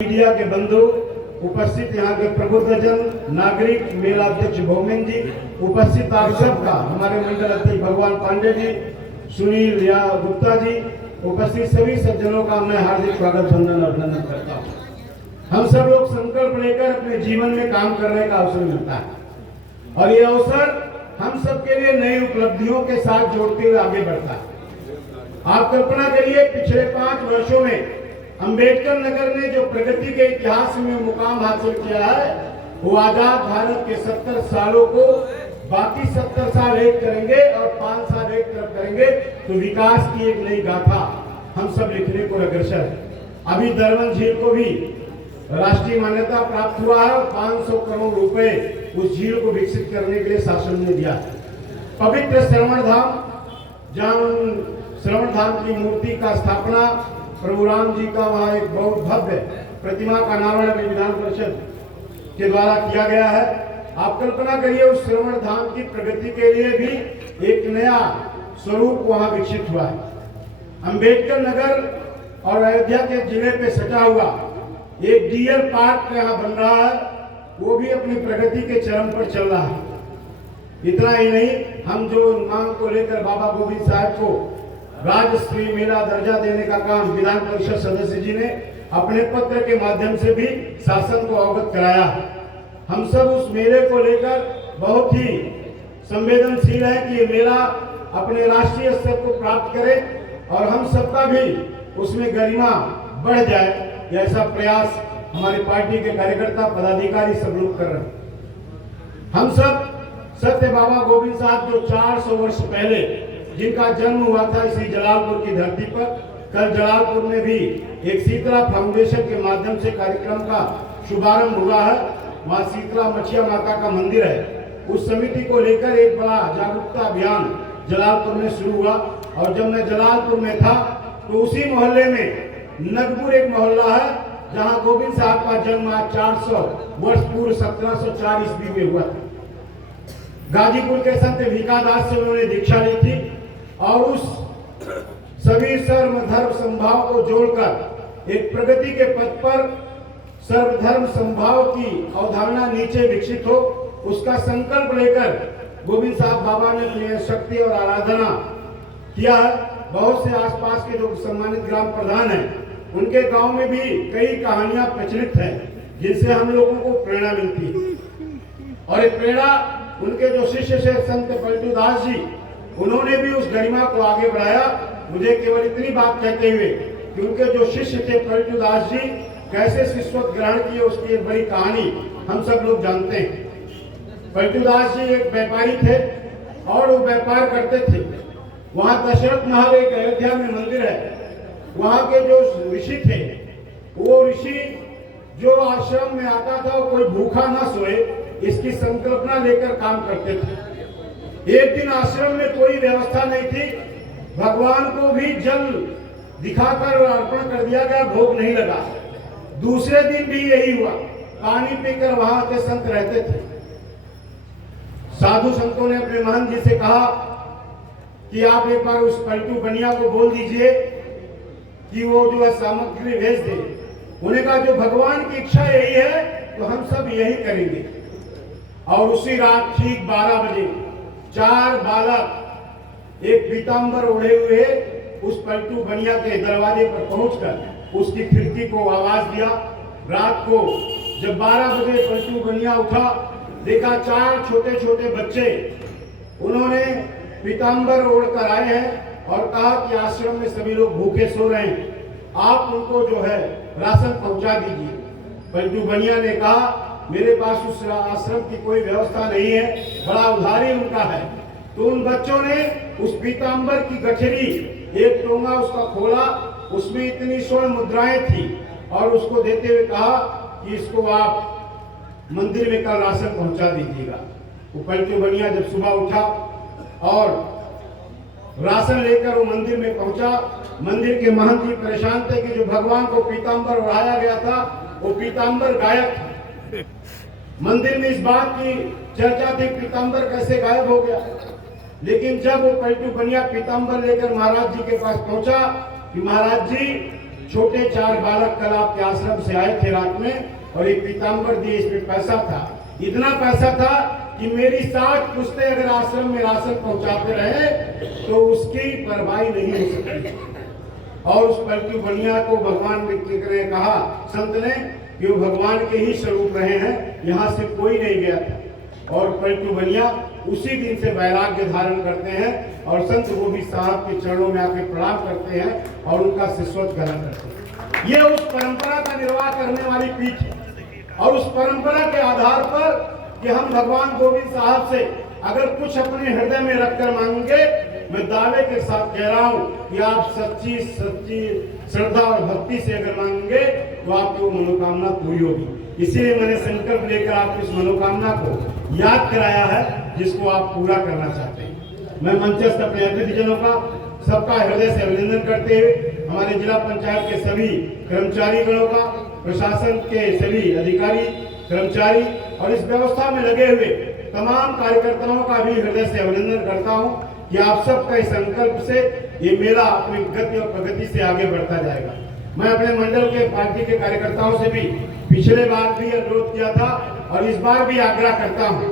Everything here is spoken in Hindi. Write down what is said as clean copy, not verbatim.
मीडिया के बंधु उपस्थित यहाँ के प्रबुद्धजन नागरिक मेला अध्यक्ष भौमेन जी, उपस्थित आप सबका, हमारे मंडल अध्यक्ष भगवान पांडे जी, सुनील या गुप्ता जी, उपस्थित सभी सज्जनों का मैं हार्दिक स्वागत वंदन अभिनंदन करता हूँ। हम सब लोग संकल्प लेकर अपने जीवन में काम करने का अवसर मिलता है और ये अवसर हम सबके लिए नई उपलब्धियों के साथ जोड़ते हुए आगे बढ़ता है। आप कल्पना करिए, पिछले 5 वर्षों में अंबेडकर नगर ने जो प्रगति के इतिहास में मुकाम हासिल किया है, वो आजाद भारत के 70 सालों को बाकी 70 साल एक करेंगे और 5 साल एक तरफ करेंगे तो विकास की एक नई गाथा हम सब लिखने को अग्रसर है। अभी दरवन झील को भी राष्ट्रीय मान्यता प्राप्त हुआ है और 500 करोड़ रुपए उस झील को विकसित करने के लिए शासन ने दिया। पवित्र श्रवण धाम, जहाँ श्रवण धाम की मूर्ति का स्थापना प्रभु राम जी का वहाँ एक बहुत भव्य प्रतिमा का अनावरण विधान परिषद के द्वारा किया गया है। आप कल्पना करिए, उस श्रवण धाम की प्रगति के लिए भी एक नया स्वरूप वहाँ विकसित हुआ है। अंबेडकर नगर और अयोध्या के जिले पे सटा हुआ एक डियर पार्क यहाँ बन रहा है, वो भी अपनी प्रगति के चरम पर चल रहा है। इतना ही नहीं, हम जो मांग को लेकर बाबा गोविंद साहब को राजश्री मेला दर्जा देने का काम विधान परिषद सदस्य जी ने अपने पत्र के माध्यम से भी शासन को अवगत कराया। हम सब उस मेले को लेकर बहुत ही संवेदनशील है कि ये मेला अपने राष्ट्रीय स्तर को प्राप्त करे और हम सबका भी उसमें गरिमा बढ़ जाए, ऐसा प्रयास हमारी पार्टी के कार्यकर्ता पदाधिकारी सब लोग कर रहे हैं। हम सब सत्य बाबा गोविंद साहब जो 400 वर्ष पहले जिनका जन्म हुआ था इसी जलालपुर की धरती पर, कल जलालपुर में भी एक शीतला फाउंडेशन के माध्यम से कार्यक्रम का शुभारंभ हुआ है। वहाँ शीतला मछिया माता का मंदिर है, उस समिति को लेकर एक बड़ा जागरूकता अभियान जलालपुर में शुरू हुआ। और जब मैं जलालपुर में था तो उसी मोहल्ले में नगपुर एक मोहल्ला है जहाँ गोविंद साहब का जन्म आज 400 वर्ष पूर्व 1704 ईस्वी में हुआ था। गाजीपुर के संत विकादास से उन्होंने दीक्षा ली थी और उस सभी सर्व धर्म संभाव को जोड़कर एक प्रगति के पथ पर सर्वधर्म संभाव की अवधारणा नीचे विकसित हो, उसका संकल्प लेकर गोविंद साहब बाबा ने अपनी शक्ति और आराधना किया है। बहुत से आसपास के जो सम्मानित ग्राम प्रधान हैं, उनके गांव में भी कई कहानियां प्रचलित हैं जिनसे हम लोगों को प्रेरणा मिलती है। और ये प्रेरणा उनके जो शिष्य से संत पलटू दास जी, उन्होंने भी उस गरिमा को आगे बढ़ाया। मुझे केवल इतनी बात कहते हुए कि उनके जो शिष्य थे पलटू दास जी कैसे शिष्यत्व ग्रहण किए, उसकी एक बड़ी कहानी हम सब लोग जानते हैं। पलटू दास जी एक व्यापारी थे और वो व्यापार करते थे। वहाँ दशरथ महल एक अयोध्या में मंदिर है, वहाँ के जो ऋषि थे, वो ऋषि जो आश्रम में आता था वो कोई भूखा ना सोए इसकी संकल्पना लेकर काम करते थे। एक दिन आश्रम में कोई व्यवस्था नहीं थी, भगवान को भी जल दिखाकर अर्पण कर दिया गया, भोग नहीं लगा। दूसरे दिन भी यही हुआ, पानी पीकर वहां के संत रहते थे। साधु संतों ने अपने महंत जी से कहा कि आप एक बार उस पलटू बनिया को बोल दीजिए कि वो जो है सामग्री भेज दे। उन्हें कहा जो भगवान की इच्छा यही है तो हम सब यही करेंगे। और उसी रात ठीक 12 बजे 4 बालक एक पीताम्बर ओढ़े हुए उस पलटू बनिया के दरवाजे पर पहुंचकर उसकी खिड़की को आवाज दिया। रात को जब 12 बजे पलटू बनिया उठा, देखा 4 छोटे छोटे बच्चे उन्होंने पीताम्बर ओढ़कर आए हैं और कहा कि आश्रम में सभी लोग भूखे सो रहे हैं, आप उनको जो है राशन पहुंचा दीजिए। पलटू बनिया ने कहा मेरे पास उस आश्रम की कोई व्यवस्था नहीं है, बड़ा उधारी उनका है। तो उन बच्चों ने उस पीताम्बर की गठरी एक टोंगा उसका खोला, उसमें इतनी स्वर्ण मुद्राएं थी और उसको देते हुए कहा कि इसको आप मंदिर में कल राशन पहुंचा दीजिएगा। वो पलटू बनिया जब सुबह उठा और राशन लेकर वो मंदिर में पहुंचा, मंदिर के महंत जी परेशान थे कि जो भगवान को पीताम्बर ओढ़ाया गया था वो पीताम्बर गायब था। मंदिर में इस बात की चर्चा थी पीताम्बर कैसे गायब हो गया। लेकिन जब वो पलटू बनिया पीताम्बर लेकर महाराज जी के पास पहुंचा कि महाराज जी छोटे 4 बालक कल आपके आश्रम से आए थे रात में और एक पीताम्बर दिए, इसमें पैसा था, इतना पैसा था कि मेरी 60 पुश्तें अगर आश्रम में राशन पहुंचाते रहे तो उसकी परवाही नहीं हो सकती। और उस पलटू बनिया को भगवान ने कहा, संत ने, कि वो भगवान के ही स्वरूप रहे हैं, यहाँ से कोई नहीं गया था। और पलटू बनिया उसी दिन से वैराग्य धारण करते हैं और संत गोविंद साहब के चरणों में आके प्रणाम करते हैं और उनका शिष्यत्व ग्रहण करते हैं। ये उस परंपरा का निर्वाह करने वाली पीठ है और उस परंपरा के आधार पर कि हम भगवान गोविंद साहब से अगर कुछ अपने हृदय में रखकर मांगेंगे, मैं दावे के साथ कह रहा हूं कि आप सच्ची श्रद्धा और भक्ति से अगर मांगेंगे तो आपकी वो मनोकामना पूरी होगी। इसीलिए मैंने संकल्प लेकर आपको इस मनोकामना को याद कराया है जिसको आप पूरा करना चाहते हैं। मैं मंचस्थ अपने अतिथिजनों का सबका हृदय से अभिनंदन करते हुए हमारे जिला पंचायत के सभी कर्मचारी गणों का, प्रशासन के सभी अधिकारी कर्मचारी और इस व्यवस्था में लगे हुए तमाम कार्यकर्ताओं का भी हृदय से अभिनंदन करता हूं कि आप सबका संकल्प से ये मेला अपनी गति और प्रगति से आगे बढ़ता जाएगा। मैं अपने मंडल के पार्टी के कार्यकर्ताओं से भी पिछले बार भी अनुरोध किया था और इस बार भी आग्रह करता हूं